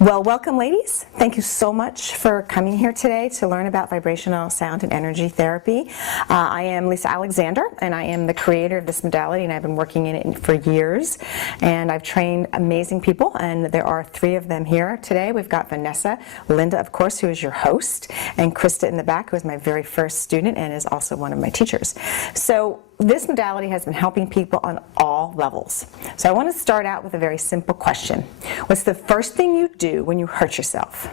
Well, welcome ladies. Thank you so much for coming here today to learn about vibrational sound and energy therapy. I am Lisa Alexander, and I am the creator of this modality, and I've been working in it for years. And I've trained amazing people, and there are 3 of them here today. We've got Vanessa, Linda, of course, who is your host, and Krista in the back, who is my very first student and is also one of my teachers. So this modality has been helping people on all levels. So I want to start out with a very simple question. What's the first thing you do when you hurt yourself?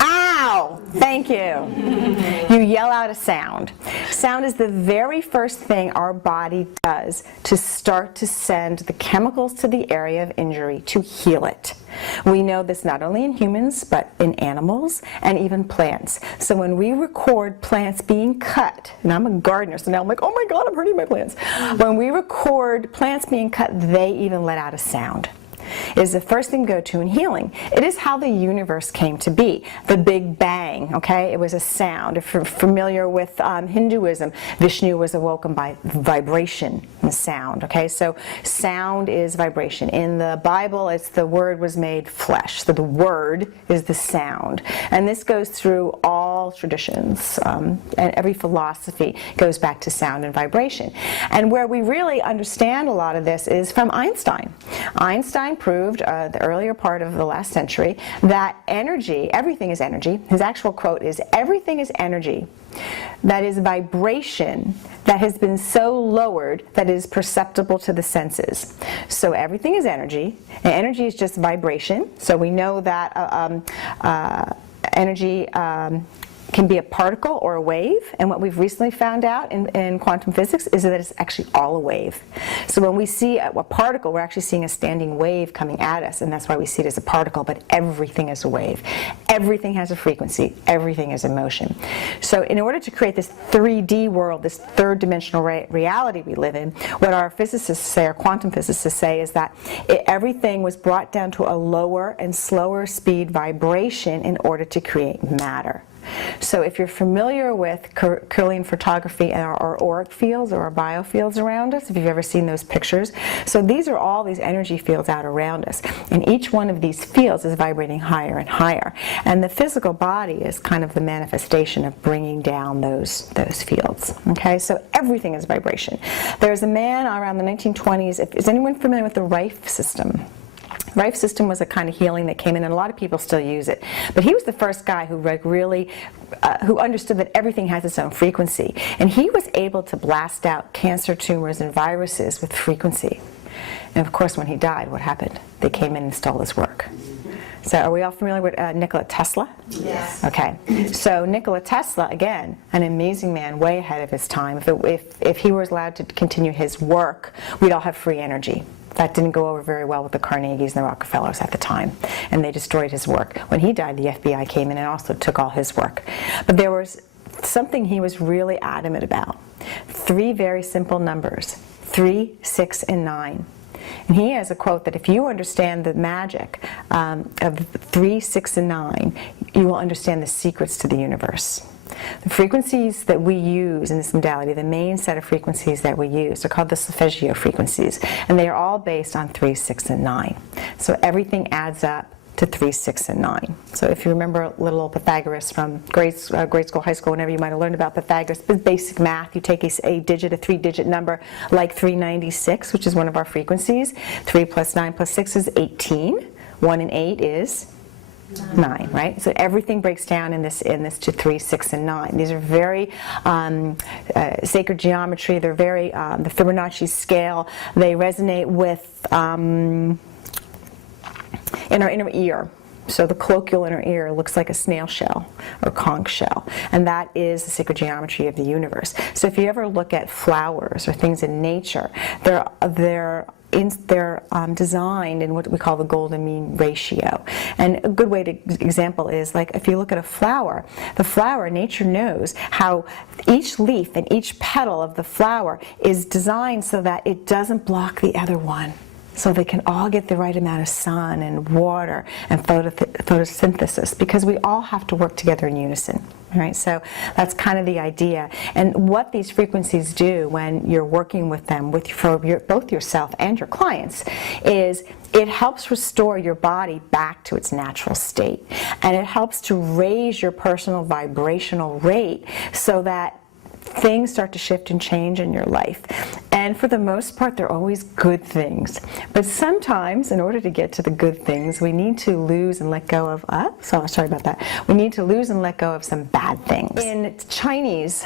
Ow! Thank you. You yell out a sound. Sound is the very first thing our body does to start to send the chemicals to the area of injury to heal it. We know this not only in humans, but in animals and even plants. So when we record plants being cut, and I'm a gardener, so now I'm like, oh my God, I'm hurting my plants. When we record plants being cut, they even let out a sound. It is the first thing to go to in healing. It is how the universe came to be. The Big Bang, okay? It was a sound. If you're familiar with Hinduism, Vishnu was awoken by vibration and sound, okay? So sound is vibration. In the Bible, it's the Word was made flesh. So the Word is the sound. And this goes through all traditions, and every philosophy goes back to sound and vibration. And where we really understand a lot of this is from Einstein. Einstein proved the earlier part of the last century that energy, everything is energy. His actual quote is, everything is energy. That is vibration that has been so lowered that it is perceptible to the senses. So everything is energy, and energy is just vibration. So we know that energy can be a particle or a wave, and what we've recently found out in quantum physics is that it's actually all a wave. So when we see a particle, we're actually seeing a standing wave coming at us, and that's why we see it as a particle, but everything is a wave. Everything has a frequency, everything is emotion. So in order to create this 3D world, this third-dimensional reality we live in, what our physicists say, our quantum physicists say, is that everything was brought down to a lower and slower speed vibration in order to create matter. So if you're familiar with Kirlian photography and our auric fields or our biofields around us, if you've ever seen those pictures, so these are all these energy fields out around us, and each one of these fields is vibrating higher and higher, and the physical body is kind of the manifestation of bringing down those fields. Okay, so everything is vibration. There's a man around the 1920s. Is anyone familiar with the Rife system? Rife system was a kind of healing that came in, and a lot of people still use it. But he was the first guy who really who understood that everything has its own frequency. And he was able to blast out cancer tumors and viruses with frequency. And of course, when he died, what happened? They came in and stole his work. So are we all familiar with Nikola Tesla? Yes. Okay. So Nikola Tesla, again, an amazing man, way ahead of his time. If he was allowed to continue his work, we'd all have free energy. That didn't go over very well with the Carnegies and the Rockefellers at the time, and they destroyed his work. When he died, the FBI came in and also took all his work. But there was something he was really adamant about. 3 very simple numbers, 3, 6, and 9. And he has a quote that if you understand the magic of 3, 6, and 9, you will understand the secrets to the universe. The frequencies that we use in this modality, the main set of frequencies that we use, are called the solfeggio frequencies, and they are all based on 3, 6, and 9. So everything adds up to 3, 6, and 9. So if you remember little old Pythagoras from grade school, high school, whenever you might have learned about Pythagoras, basic math, you take a 3-digit number like 396, which is one of our frequencies. 3 plus 9 plus 6 is 18. 1 and 8 is 9, right? So everything breaks down in this to 3, 6, and 9. These are very sacred geometry. They're very the Fibonacci scale. They resonate with in our inner ear. So the colloquial inner ear looks like a snail shell or conch shell, and that is the sacred geometry of the universe. So if you ever look at flowers or things in nature, they're designed in what we call the golden mean ratio. And a good way to example is, like, if you look at a flower, the flower, nature knows how each leaf and each petal of the flower is designed so that it doesn't block the other one, so they can all get the right amount of sun and water and photosynthesis, because we all have to work together in unison. Right? So that's kind of the idea. And what these frequencies do when you're working with them, for both yourself and your clients, is it helps restore your body back to its natural state. And it helps to raise your personal vibrational rate so that things start to shift and change in your life. And for the most part, they're always good things. But sometimes, in order to get to the good things, we need to lose and let go of, sorry about that. We need to lose and let go of some bad things. In Chinese,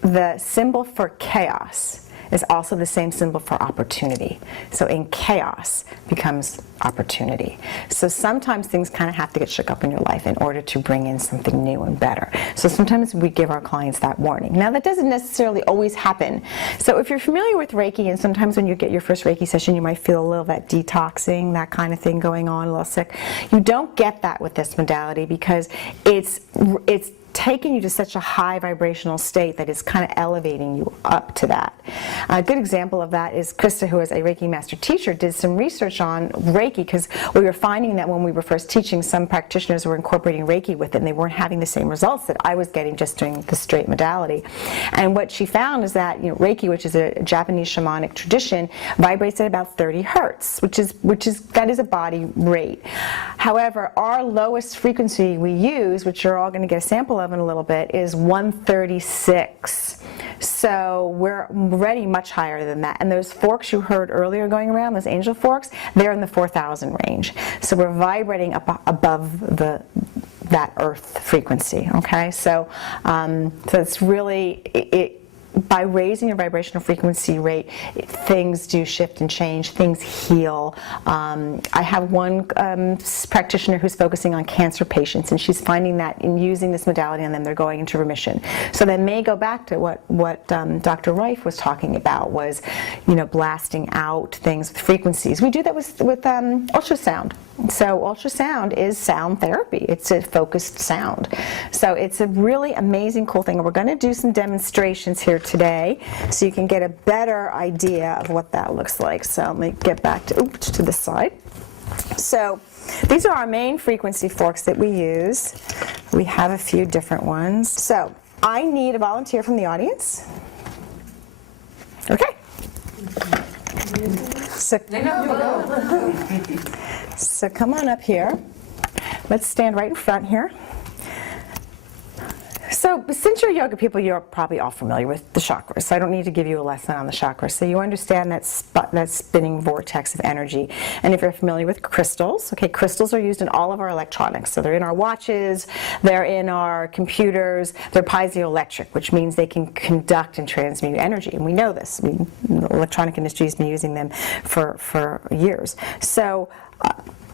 the symbol for chaos is also the same symbol for opportunity. So in chaos becomes opportunity. So sometimes things kind of have to get shook up in your life in order to bring in something new and better. So sometimes we give our clients that warning. Now that doesn't necessarily always happen. So if you're familiar with Reiki, and sometimes when you get your first Reiki session you might feel a little that detoxing, that kind of thing going on, a little sick. You don't get that with this modality because it's taking you to such a high vibrational state that is kind of elevating you up to that. A good example of that is Krista, who is a Reiki master teacher, did some research on Reiki because we were finding that when we were first teaching, some practitioners were incorporating Reiki with it and they weren't having the same results that I was getting just doing the straight modality. And what she found is that Reiki, which is a Japanese shamanic tradition, vibrates at about 30 hertz, which is that is a body rate. However, our lowest frequency we use, which you're all going to get a sample of in a little bit, is 136. So we're already much higher than that. And those forks you heard earlier going around, those angel forks, they're in the 4,000 range. So we're vibrating up above that earth frequency. Okay, so it's really by raising your vibrational frequency rate, things do shift and change, things heal. I have one practitioner who's focusing on cancer patients, and she's finding that in using this modality on them, they're going into remission. So they may go back to what Dr. Reif was talking about, was blasting out things with frequencies. We do that with ultrasound. So ultrasound is sound therapy. It's a focused sound. So it's a really amazing, cool thing. And we're going to do some demonstrations here today so you can get a better idea of what that looks like. So let me get back to this side. So these are our main frequency forks that we use. We have a few different ones. So I need a volunteer from the audience. Okay. So come on up here. Let's stand right in front here. So since you're yoga people, you're probably all familiar with the chakras, so I don't need to give you a lesson on the chakras. So you understand that spinning vortex of energy. And if you're familiar with crystals, okay, crystals are used in all of our electronics. So they're in our watches, they're in our computers, they're piezoelectric, which means they can conduct and transmute energy. And we know this. The electronic industry has been using them for years. So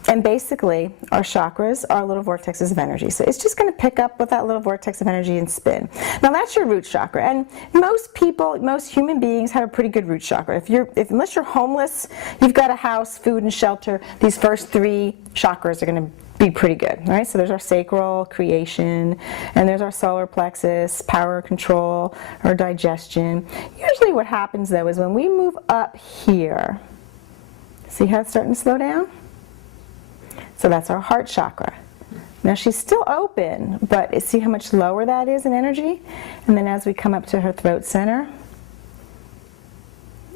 and basically, our chakras are little vortexes of energy. So it's just going to pick up with that little vortex of energy and spin. Now that's your root chakra. And most people, most human beings have a pretty good root chakra. Unless you're homeless, you've got a house, food, and shelter, these first three chakras are going to be pretty good, right? So there's our sacral, creation, and there's our solar plexus, power, control, or digestion. Usually what happens though is when we move up here, see how it's starting to slow down? So that's our heart chakra. Now she's still open, but see how much lower that is in energy? And then as we come up to her throat center,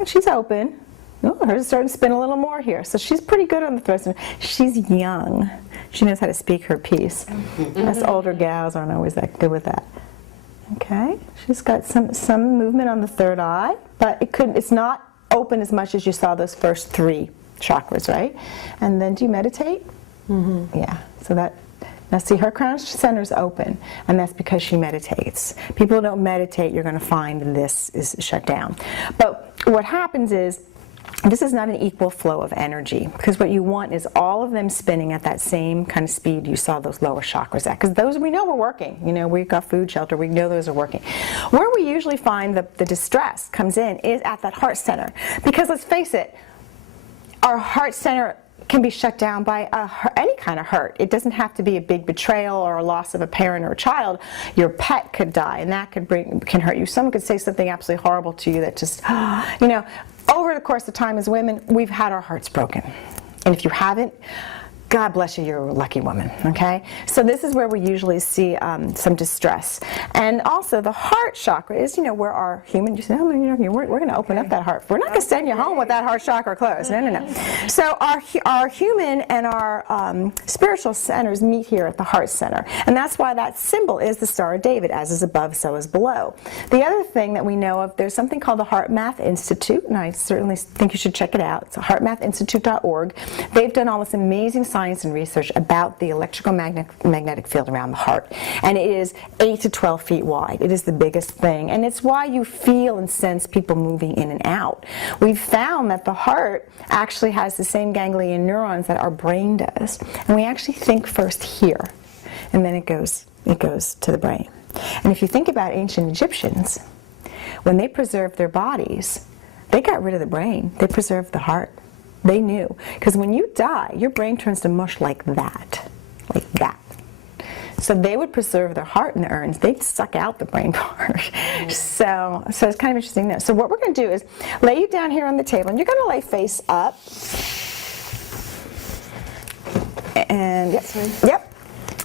she's open. Oh, hers is starting to spin a little more here. So she's pretty good on the throat center. She's young. She knows how to speak her piece. Us older gals aren't always that good with that. Okay, she's got some movement on the third eye, but it's not open as much as you saw those first three chakras, right? And then do you meditate? Mm-hmm. Yeah, so now see, her crown center is open, and that's because she meditates. People who don't meditate, you're going to find this is shut down. But what happens is, this is not an equal flow of energy, because what you want is all of them spinning at that same kind of speed you saw those lower chakras at, because those we know are working. We've got food, shelter, we know those are working. Where we usually find the distress comes in is at that heart center, because let's face it, our heart center can be shut down by any kind of hurt. It doesn't have to be a big betrayal or a loss of a parent or a child. Your pet could die, and that can hurt you. Someone could say something absolutely horrible to you that just, over the course of time as women, we've had our hearts broken. And if you haven't, God bless you, you're a lucky woman, okay? So this is where we usually see some distress. And also the heart chakra is, where our human, you say, oh, we're going to open up that heart. We're not going to send you home with that heart chakra closed. No. So our human and our spiritual centers meet here at the heart center. And that's why that symbol is the Star of David, as is above, so is below. The other thing that we know of, there's something called the Heart Math Institute, and I certainly think you should check it out. It's heartmathinstitute.org. They've done all this amazing science and research about the electrical magnetic field around the heart. And it is 8 to 12 feet wide. It is the biggest thing. And it's why you feel and sense people moving in and out. We've found that the heart actually has the same ganglion neurons that our brain does. And we actually think first here, and then it goes to the brain. And if you think about ancient Egyptians, when they preserved their bodies, they got rid of the brain. They preserved the heart. They knew. Because when you die, your brain turns to mush like that. Like that. So they would preserve their heart in the urns. They'd suck out the brain part. So it's kind of interesting there. So what we're going to do is lay you down here on the table, and you're going to lay face up. And yep.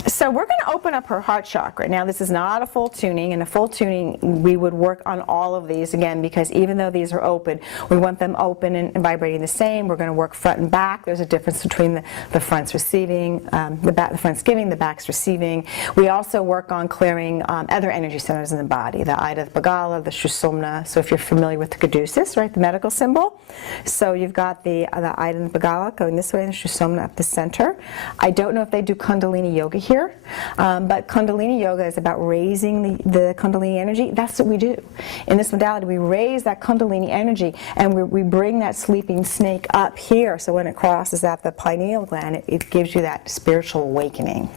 So we're going to open up her heart chakra. Now this is not a full tuning. In a full tuning we would work on all of these again, because even though these are open, we want them open and vibrating the same. We're going to work front and back. There's a difference between the front's receiving, the front's giving, the back's receiving. We also work on clearing other energy centers in the body, the Ida Bagala, the Sushumna. So if you're familiar with the caduceus, right, the medical symbol. So you've got the Ida Bagala going this way and the Sushumna up the center. I don't know if they do Kundalini yoga here. But Kundalini yoga is about raising the Kundalini energy. That's what we do. In this modality, we raise that Kundalini energy, and we bring that sleeping snake up here, so when it crosses at the pineal gland, it gives you that spiritual awakening.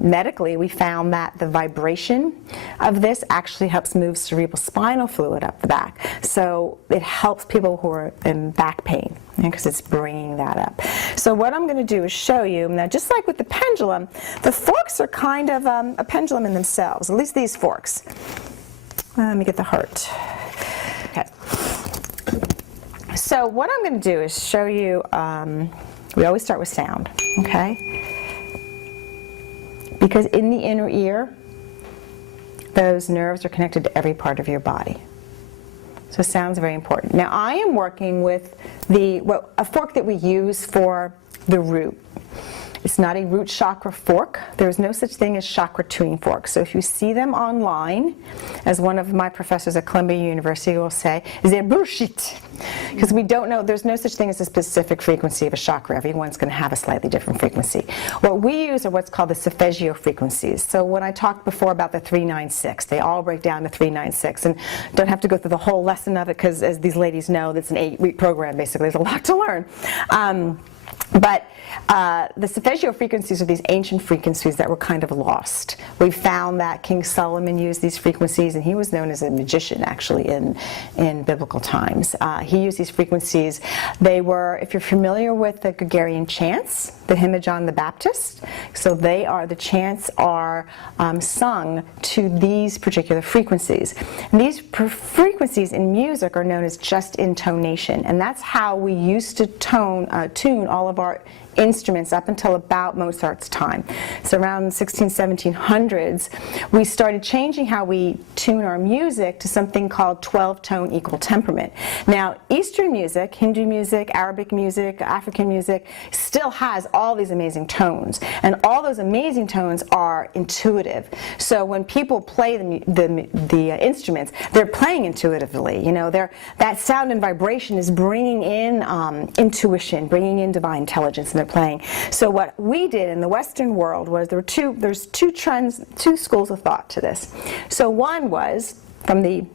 Medically, we found that the vibration of this actually helps move cerebral spinal fluid up the back. So it helps people who are in back pain, because it's bringing that up. So what I'm going to do is show you, now just like with the pendulum, the forks are kind of a pendulum in themselves, at least these forks. Let me get the heart. Okay. So what I'm going to do is show you, we always start with sound, okay? Because in the inner ear, those nerves are connected to every part of your body. So sound's very important. Now I am working with a fork that we use for the root. It's not a root chakra fork. There's no such thing as chakra tuning forks. So if you see them online, as one of my professors at Columbia University will say, is they're bullshit. Because we don't know, there's no such thing as a specific frequency of a chakra. Everyone's going to have a slightly different frequency. What we use are what's called the solfeggio frequencies. So when I talked before about the 396, they all break down to 396. And don't have to go through the whole lesson of it, because as these ladies know, that's an 8-week program basically. There's a lot to learn. But the solfeggio frequencies are these ancient frequencies that were kind of lost. We found that King Solomon used these frequencies, and he was known as a magician actually in biblical times. He used these frequencies. They were, if you're familiar with the Gregorian chants, the hymn of John the Baptist, so the chants are sung to these particular frequencies. And these frequencies in music are known as just intonation, and that's how we used to tune all of our instruments up until about Mozart's time. So around the 1700s, we started changing how we tune our music to something called 12-tone equal temperament. Now, Eastern music, Hindu music, Arabic music, African music, still has all these amazing tones. And all those amazing tones are intuitive. So when people play the instruments, they're playing intuitively. That sound and vibration is bringing in intuition, bringing in divine intelligence, and they're playing. So what we did in the Western world was there's two trends, two schools of thought to this. So one was, from the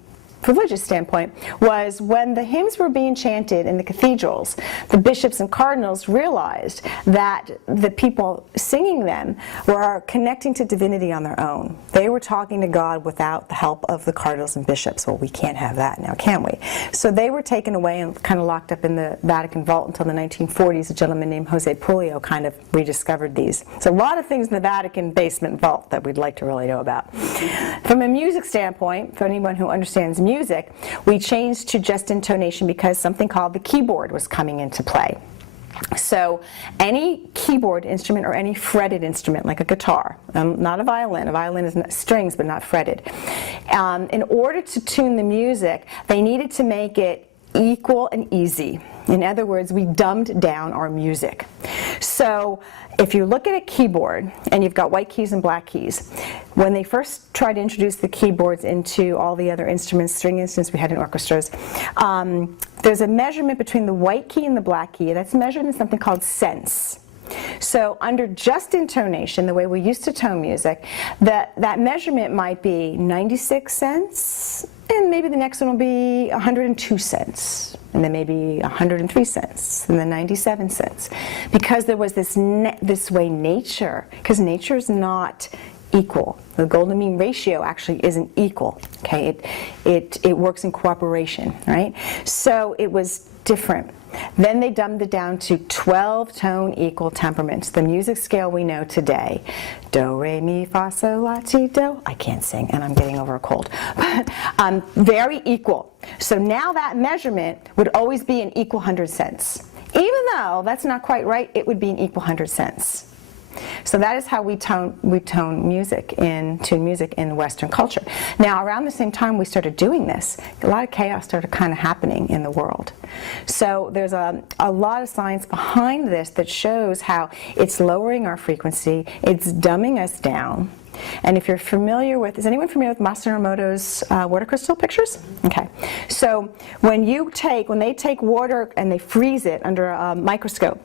religious standpoint, was when the hymns were being chanted in the cathedrals, the bishops and cardinals realized that the people singing them were connecting to divinity on their own. They were talking to God without the help of the cardinals and bishops. Well, we can't have that now, can we? So they were taken away and kind of locked up in the Vatican vault until the 1940s. A gentleman named Jose Puleo kind of rediscovered these. So a lot of things in the Vatican basement vault that we'd like to really know about. From a music standpoint, for anyone who understands music, we changed to just intonation because something called the keyboard was coming into play. So any keyboard instrument or any fretted instrument, like a guitar, not a violin is strings but not fretted, in order to tune the music, they needed to make it equal and easy. In other words, we dumbed down our music. So if you look at a keyboard and you've got white keys and black keys, when they first tried to introduce the keyboards into all the other instruments, string instruments we had in orchestras, there's a measurement between the white key and the black key that's measured in something called cents. So under just intonation, the way we used to tone music, that measurement might be 96 cents, and maybe the next one will be 102 cents, and then maybe 103 cents, and then 97 cents. Because there was this way nature, because nature is not equal. The golden mean ratio actually isn't equal. Okay, it works in cooperation, right? So it was different. Then they dumbed it down to 12 tone equal temperaments, the music scale we know today. Do, re, mi, fa, sol, la, ti, do. I can't sing, and I'm getting over a cold. But very equal. So now that measurement would always be an equal 100 cents. Even though that's not quite right, it would be an equal 100 cents. So that is how we tune music in Western culture. Now, around the same time we started doing this, a lot of chaos started kind of happening in the world. So there's a lot of science behind this that shows how it's lowering our frequency, it's dumbing us down. And if you're familiar with, is anyone familiar with Masaru Emoto's water crystal pictures? Okay. So when they take water and they freeze it under a microscope,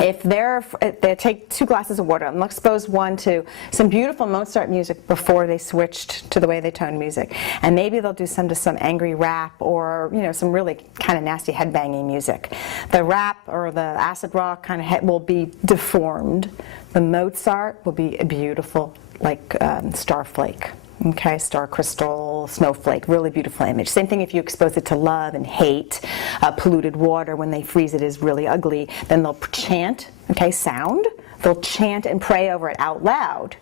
if they take 2 glasses of water and they'll expose one to some beautiful Mozart music before they switched to the way they tone music, and maybe they'll do some angry rap or some really kind of nasty headbanging music. The rap or the acid rock kind of will be deformed. The Mozart will be a beautiful, like starflake. Okay, star crystal, snowflake, really beautiful image. Same thing if you expose it to love and hate. Polluted water, when they freeze it, is really ugly. Then they'll chant, okay, sound. They'll chant and pray over it out loud.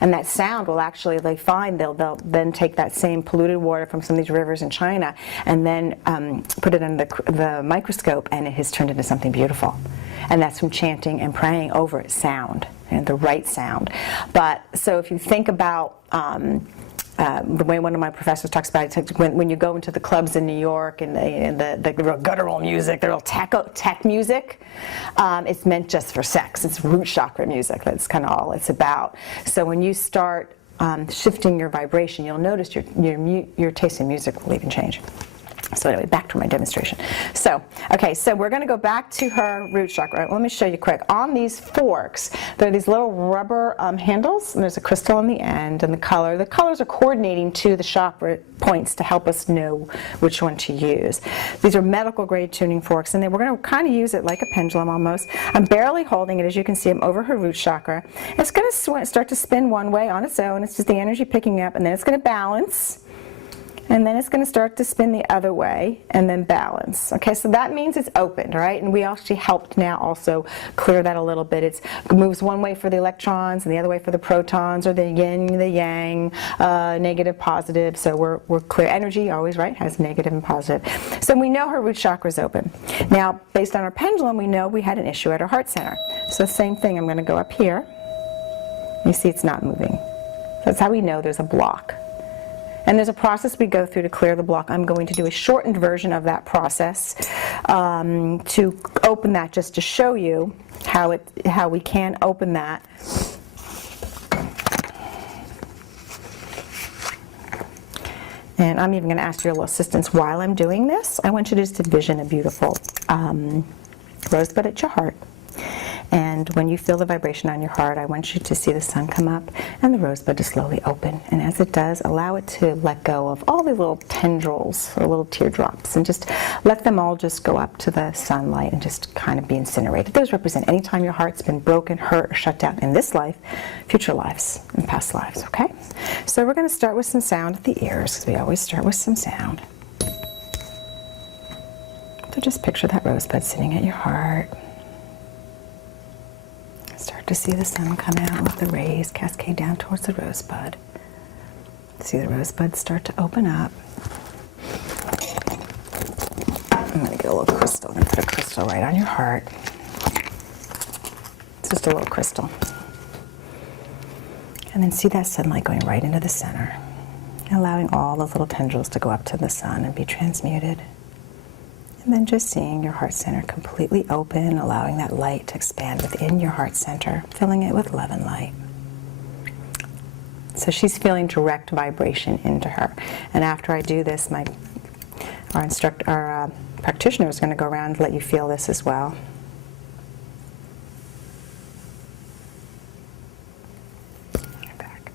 And that sound will actually, they'll then take that same polluted water from some of these rivers in China and then put it under the microscope, and it has turned into something beautiful. And that's from chanting and praying over it, sound, and the right sound. But so if you think about the way one of my professors talks about it, when you go into the clubs in New York and the real guttural music, the real tech music, it's meant just for sex. It's root chakra music. That's kind of all it's about. So when you start shifting your vibration, you'll notice your taste in music will even change. So anyway, back to my demonstration. So, okay, so we're going to go back to her root chakra. Let me show you quick. On these forks, there are these little rubber handles, and there's a crystal on the end, and the colors are coordinating to the chakra points to help us know which one to use. These are medical grade tuning forks, and then we're going to kind of use it like a pendulum almost. I'm barely holding it. As you can see, I'm over her root chakra. It's going to start to spin one way on its own. It's just the energy picking up, and then it's going to balance. And then it's going to start to spin the other way and then balance. Okay, so that means it's opened, right? And we actually helped now also clear that a little bit. It moves one way for the electrons and the other way for the protons, or the yin, the yang, negative, positive. So we're clear. Energy always, right, has negative and positive. So we know her root chakra is open. Now, based on our pendulum, we know we had an issue at her heart center. So same thing, I'm going to go up here. You see it's not moving. That's how we know there's a block. And there's a process we go through to clear the block. I'm going to do a shortened version of that process to open that, just to show you how we can open that. And I'm even going to ask your little assistance while I'm doing this. I want you just to vision a beautiful rosebud at your heart. And when you feel the vibration on your heart, I want you to see the sun come up and the rosebud to slowly open. And as it does, allow it to let go of all these little tendrils or little teardrops, and just let them all just go up to the sunlight and just kind of be incinerated. Those represent any time your heart's been broken, hurt, or shut down in this life, future lives, and past lives, okay? So we're going to start with some sound at the ears, because we always start with some sound. So just picture that rosebud sitting at your heart. Start to see the sun come out with the rays cascade down towards the rosebud. See the rosebud start to open up. I'm going to get a little crystal. I'm going to put a crystal right on your heart. just a little crystal. And then see that sunlight going right into the center, allowing all those little tendrils to go up to the sun and be transmuted. And then just seeing your heart center completely open, allowing that light to expand within your heart center, filling it with love and light. So she's feeling direct vibration into her. And after I do this, our practitioner is going to go around and let you feel this as well. Back.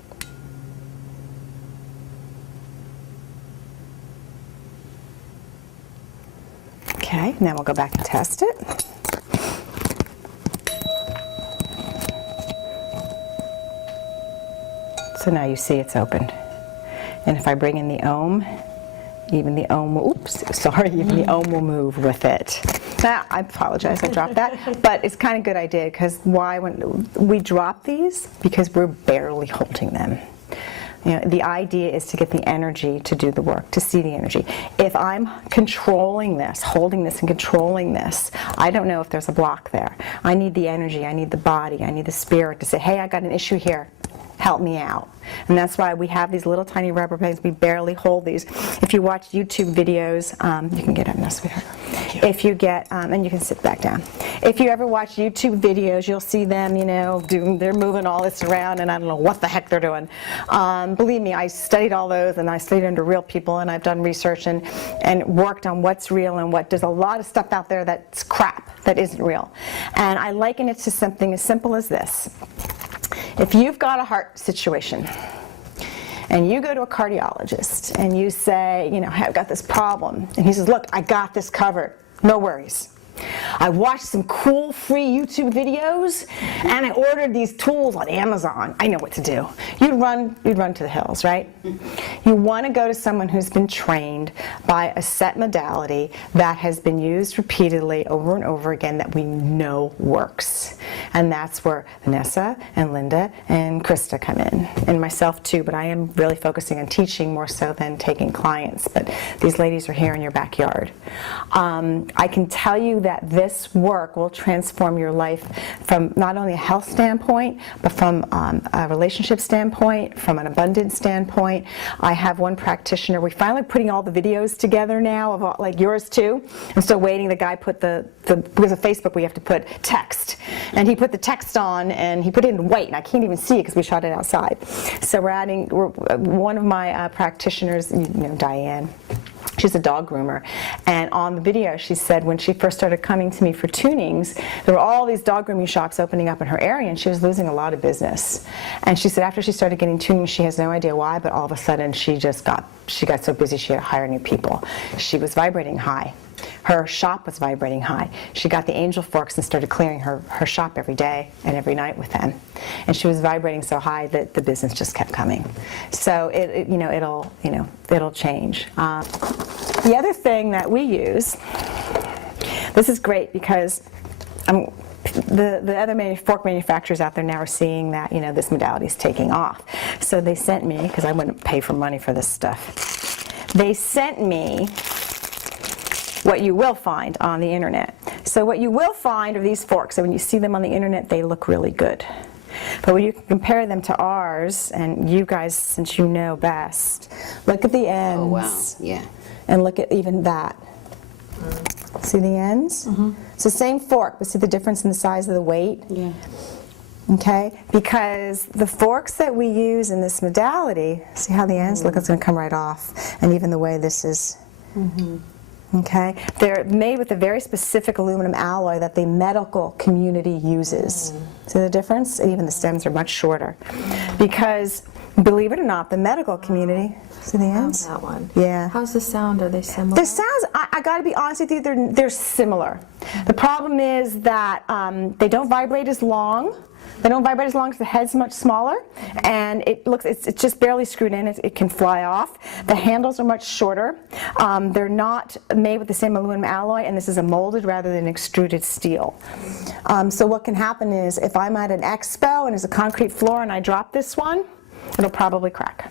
Okay, now we'll go back and test it. So now you see it's opened. And if I bring in the Om, even the Om will, even the Om will move with it. Now, I apologize, I dropped that. But it's kind of good I did, because when we drop these? Because we're barely holding them. You know, the idea is to get the energy to do the work, to see the energy. If I'm controlling this, holding this and controlling this, I don't know if there's a block there. I need the energy, I need the body, I need the spirit to say, hey, I got an issue here. Help me out. And that's why we have these little tiny rubber bands. We barely hold these. If you watch YouTube videos, you can get up now, sweetheart. If you get, and you can sit back down. If you ever watch YouTube videos, you'll see them, you know, they're moving all this around, and I don't know what the heck they're doing. Believe me, I studied all those, and I studied under real people, and I've done research and worked on what's real and what. There's a lot of stuff out there that's crap, that isn't real. And I liken it to something as simple as this. If you've got a heart situation and you go to a cardiologist and you say, you know, hey, I've got this problem, and he says, look, I got this covered, no worries. I watched some cool free YouTube videos and I ordered these tools on Amazon. I know what to do. You'd run to the hills, right? You want to go to someone who's been trained by a set modality that has been used repeatedly over and over again that we know works. And that's where Vanessa and Linda and Krista come in, and myself too, but I am really focusing on teaching more so than taking clients. But these ladies are here in your backyard. I can tell you that this work will transform your life from not only a health standpoint, but from a relationship standpoint, from an abundance standpoint. I have one practitioner, we're finally putting all the videos together now, of all, like yours too. I'm still waiting, the guy put because of Facebook we have to put text. And he put the text on and he put it in white, and I can't even see it because we shot it outside. So one of my practitioners, you know, Diane, she's a dog groomer, and on the video she said when she first started coming to me for tunings, there were all these dog grooming shops opening up in her area, and she was losing a lot of business. And she said after she started getting tunings, she has no idea why, but all of a sudden she got so busy she had to hire new people. She was vibrating high. Her shop was vibrating high. She got the angel forks and started clearing her shop every day and every night with them. And she was vibrating so high that the business just kept coming. So it'll change. The other thing that we use, this is great because the other fork manufacturers out there now are seeing that, you know, this modality is taking off. So they sent me, because I wouldn't pay for money for this stuff, they sent me what you will find on the internet. So what you will find are these forks. So when you see them on the internet, they look really good. But when you compare them to ours, and you guys, since you know best, look at the ends. Oh, wow. Yeah. And look at even that. See the ends? Mm-hmm. It's the same fork, but see the difference in the size of the weight? Yeah. Okay? Because the forks that we use in this modality, see how the ends? Look, it's going to come right off. And even the way this is. Mm-hmm. Okay? They're made with a very specific aluminum alloy that the medical community uses. See the difference? Even the stems are much shorter. Because, believe it or not, the medical community, see the ends? That one. Yeah. How's the sound? Are they similar? The sounds, I got to be honest with you, they're similar. The problem is that they don't vibrate as long. They don't vibrate as long because the head's much smaller, and it's just barely screwed in. It can fly off. The handles are much shorter. They're not made with the same aluminum alloy, and this is a molded rather than extruded steel. So what can happen is if I'm at an expo and there's a concrete floor and I drop this one, it'll probably crack.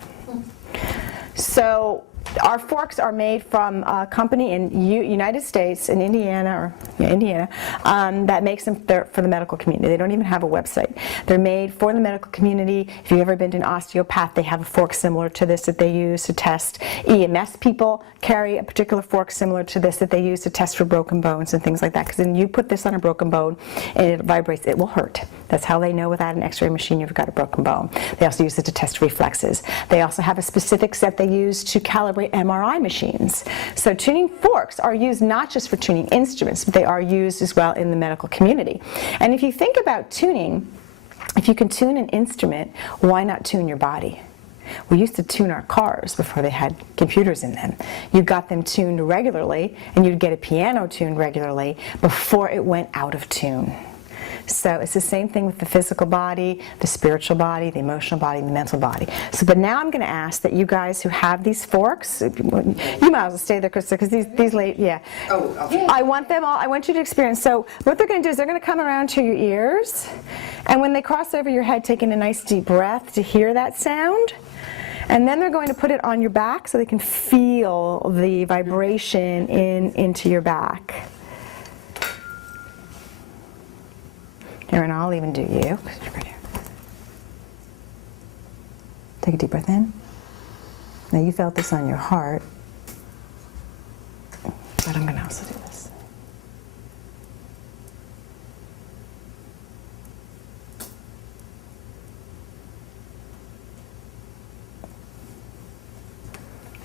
So our forks are made from a company in United States, in Indiana, that makes them for the medical community. They don't even have a website. They're made for the medical community. If you've ever been to an osteopath, they have a fork similar to this that they use to test. EMS people carry a particular fork similar to this that they use to test for broken bones and things like that. Because then you put this on a broken bone and it vibrates, it will hurt. That's how they know without an x-ray machine you've got a broken bone. They also use it to test reflexes. They also have a specific set they use to calibrate MRI machines. So tuning forks are used not just for tuning instruments, but they are used as well in the medical community. And if you think about tuning, if you can tune an instrument, why not tune your body? We used to tune our cars before they had computers in them. You got them tuned regularly, and you'd get a piano tuned regularly before it went out of tune. So it's the same thing with the physical body, the spiritual body, the emotional body, the mental body. So, but now I'm going to ask that you guys who have these forks, you might as well stay there, Krista, because these late, yeah. Oh, okay. I want them all, I want you to experience. So what they're going to do is they're going to come around to your ears, and when they cross over your head, taking a nice deep breath to hear that sound. And then they're going to put it on your back so they can feel the vibration into your back. Here, and I'll even do you. Take a deep breath in. Now you felt this on your heart, but I'm going to also do this.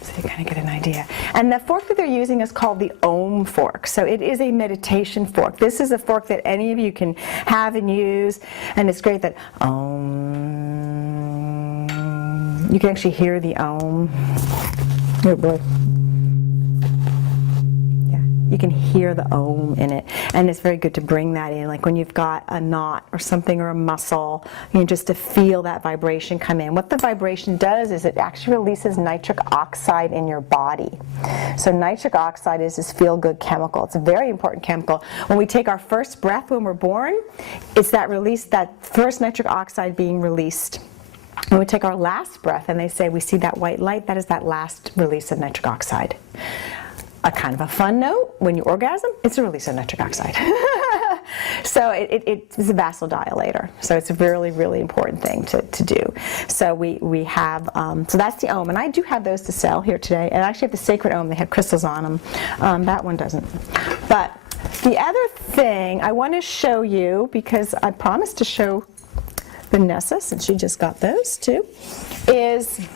So you kind of get an idea. And the fork that they're using is called the Om fork. So it is a meditation fork. This is a fork that any of you can have and use, and it's great that Om. You can actually hear the Om. Oh boy. You can hear the Om in it, and it's very good to bring that in, like when you've got a knot or something or a muscle, you know, just to feel that vibration come in. What the vibration does is it actually releases nitric oxide in your body. So nitric oxide is this feel-good chemical. It's a very important chemical. When we take our first breath when we're born, it's that release, that first nitric oxide being released. When we take our last breath and they say we see that white light, that is that last release of nitric oxide. A kind of a fun note, when you orgasm, it's a release of nitric oxide. So it's a vasodilator. So it's a really, really important thing to do. So we have, so that's the Om. And I do have those to sell here today. And I actually have the Sacred Om. They have crystals on them. That one doesn't. But the other thing I want to show you, because I promised to show Vanessa, since she just got those too, is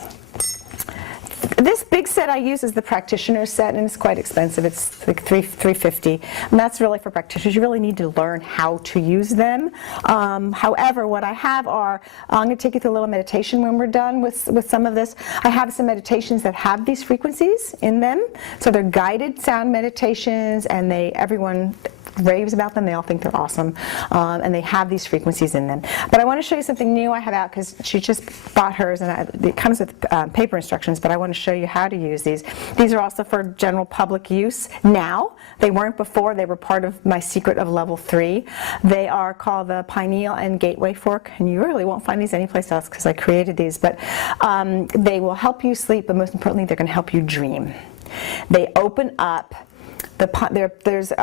this big set I use is the practitioner set, and it's quite expensive. It's like $350, and that's really for practitioners. You really need to learn how to use them. However, what I have are, I'm going to take you through a little meditation when we're done with some of this. I have some meditations that have these frequencies in them, so they're guided sound meditations, and everyone raves about them. They all think they're awesome, and they have these frequencies in them. But I want to show you something new I have out, because she just bought hers, and it comes with paper instructions, but I want to show you how to use these. These are also for general public use now. They weren't before. They were part of my secret of level 3. They are called the Pineal and Gateway Fork, and you really won't find these anyplace else because I created these, but they will help you sleep, but most importantly, they're going to help you dream. They open up there's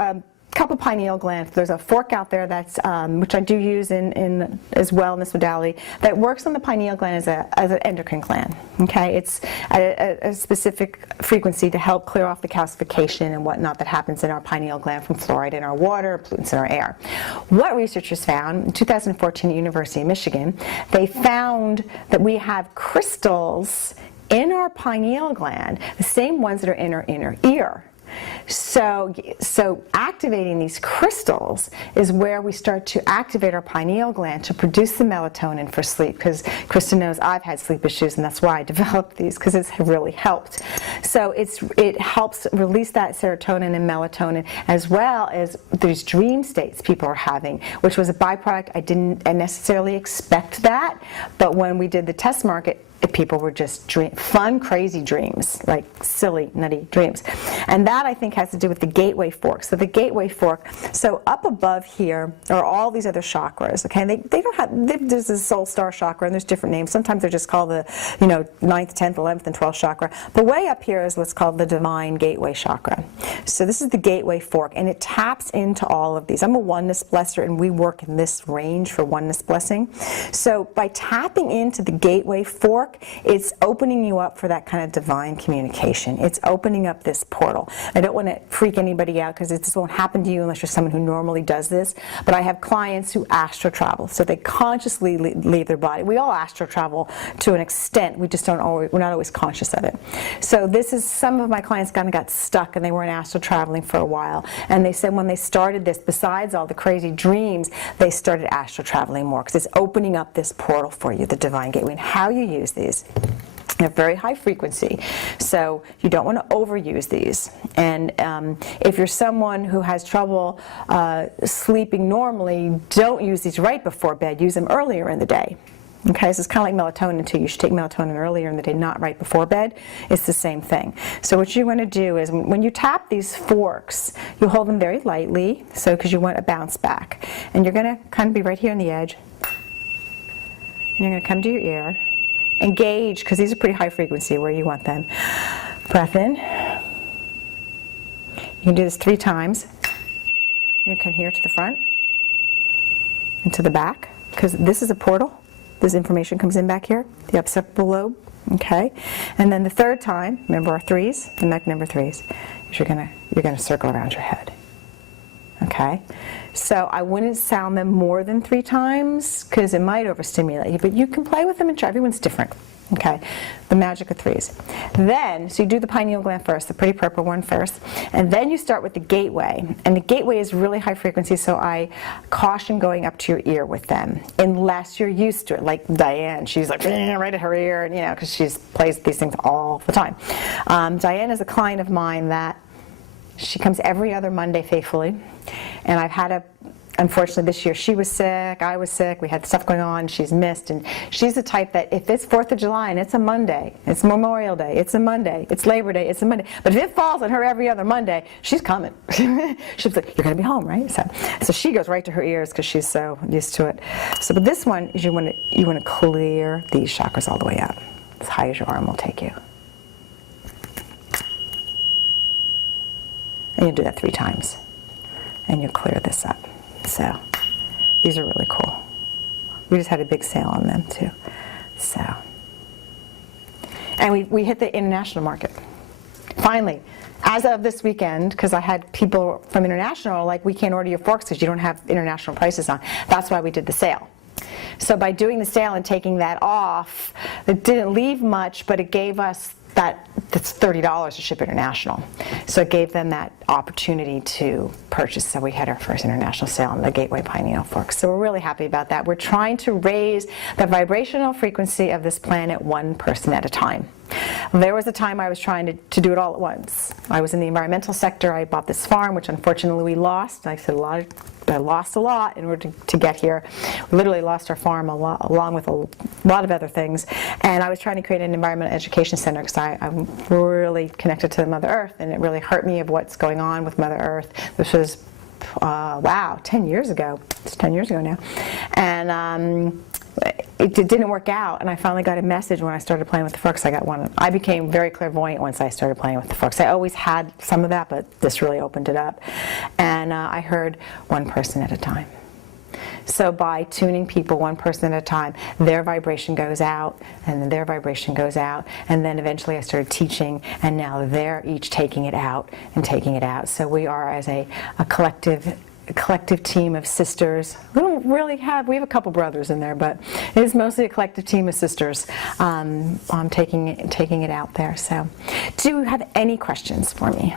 couple pineal glands. There's a fork out there that's which I do use in as well in this modality, that works on the pineal gland as an endocrine gland. Okay, it's at a specific frequency to help clear off the calcification and whatnot that happens in our pineal gland from fluoride in our water, pollutants in our air. What researchers found in 2014 at University of Michigan, they found that we have crystals in our pineal gland, the same ones that are in our inner ear. So activating these crystals is where we start to activate our pineal gland to produce the melatonin for sleep, because Krista knows I've had sleep issues, and that's why I developed these, because it's really helped. So it helps release that serotonin and melatonin, as well as these dream states people are having, which was a byproduct. I didn't necessarily expect that, but when we did the test market, people were just fun, crazy dreams, like silly, nutty dreams. And that, I think, has to do with the gateway fork. So the gateway fork, so up above here are all these other chakras, okay? They don't have, there's the soul star chakra, and there's different names. Sometimes they're just called the, 9th, 10th, 11th, and 12th chakra. But way up here is what's called the divine gateway chakra. So this is the gateway fork, and it taps into all of these. I'm a oneness blesser, and we work in this range for oneness blessing. So by tapping into the gateway fork, it's opening you up for that kind of divine communication. It's opening up this portal. I don't want to freak anybody out because this won't happen to you unless you're someone who normally does this, but I have clients who astral travel, so they consciously leave their body. We all astral travel to an extent, we just don't always, we're not always conscious of it. So this is, some of my clients kind of got stuck and they weren't astral traveling for a while, and they said when they started this, besides all the crazy dreams, they started astral traveling more because it's opening up this portal for you, the divine gateway. And how you use these, they're very high frequency, so you don't want to overuse these. And if you're someone who has trouble sleeping normally, don't use these right before bed. Use them earlier in the day. Okay, so it's kind of like melatonin too. You should take melatonin earlier in the day, not right before bed. It's the same thing. So what you want to do is when you tap these forks, you hold them very lightly, so because you want a bounce back. And you're going to kind of be right here on the edge. And you're going to come to your ear. Engage, because these are pretty high frequency where you want them. Breath in. You can do this 3 times. You're going to come here to the front and to the back, because this is a portal. This information comes in back here, the occipital lobe. Okay, and then the 3rd time, remember our 3s, the neck number 3s, is you're gonna circle around your head. Okay, so I wouldn't sound them more than 3 times because it might overstimulate you, but you can play with them and try. Everyone's different. Okay, the magic of 3s. Then, so you do the pineal gland first, the pretty purple one first, and then you start with the gateway. And the gateway is really high frequency, so I caution going up to your ear with them, unless you're used to it. Like Diane, she's like right at her ear, and because she plays these things all the time. Diane is a client of mine that she comes every other Monday faithfully, and I've had unfortunately this year she was sick, I was sick, we had stuff going on, she's missed, and she's the type that if it's 4th of July and it's a Monday, it's Memorial Day, it's a Monday, it's Labor Day, it's a Monday, but if it falls on her every other Monday, she's coming. She's like, you're going to be home, right? So she goes right to her ears because she's so used to it. So but this one is you want to clear these chakras all the way up, as high as your arm will take you. And you do that 3 times, and you clear this up. So these are really cool. We just had a big sale on them too. So, and we hit the international market. Finally, as of this weekend, because I had people from international like, we can't order your forks because you don't have international prices on. That's why we did the sale. So by doing the sale and taking that off, it didn't leave much, but it gave us that's $30 to ship international. So it gave them that opportunity to purchase. So we had our first international sale on the Gateway Pineal Fork. So we're really happy about that. We're trying to raise the vibrational frequency of this planet one person at a time. There was a time I was trying to do it all at once. I was in the environmental sector. I bought this farm, which unfortunately we lost. I said I lost a lot in order to get here. We literally lost our farm along with a lot of other things. And I was trying to create an environmental education center because I'm really connected to Mother Earth, and it really hurt me of what's going on with Mother Earth. This was, wow, 10 years ago. It's 10 years ago now. And it didn't work out, and I finally got a message when I started playing with the forks. I became very clairvoyant once I started playing with the forks. I always had some of that, but this really opened it up. And I heard one person at a time. So by tuning people one person at a time, their vibration goes out, and then their vibration goes out, and then eventually I started teaching, and now they're each taking it out and taking it out. So we are, as a collective team of sisters. We don't really have, we have a couple brothers in there, but it is mostly a collective team of sisters taking it out there. So do you have any questions for me?